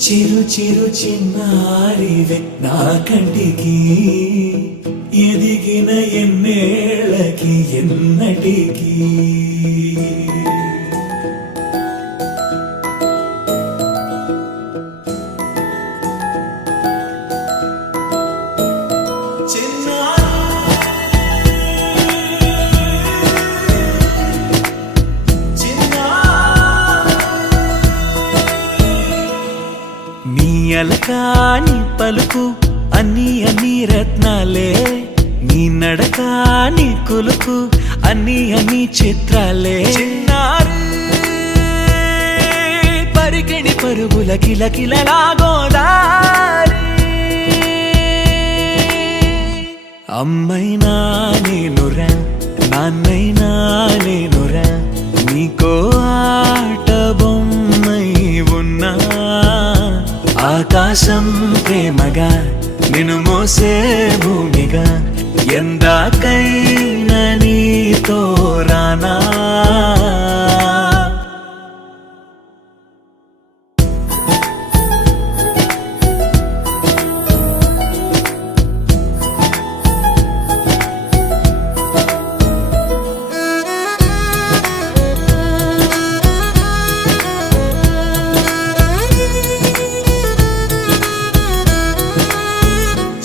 చిరు చిరు చిన్నారివే నా కంటికి ఎదిగిన ఎన్నేళ్ళకి ఎన్నటికి అలకాని పలుకు అన్ని రత్నాలే నీ నడకాని కులుకు అన్ని చిత్రాలే పరికిణి పరుగుల కిలకిలలాగోదారి అమ్మైనా నేనురా నాన్నైనా నేనురా నీకో ఆట బొమ్మై ఉన్నా ఆకాశం ప్రేమగా నిన్ను మోసే భూమిగా ఎందాకైనా నీతో రానా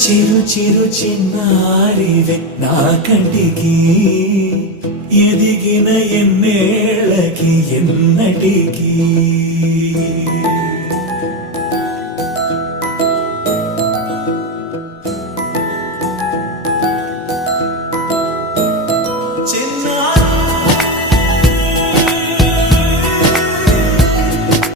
చిరు చిరు చిన్నారివే నా కంటికి ఎదిగిన ఎన్నేళ్ళకి ఎన్నటికి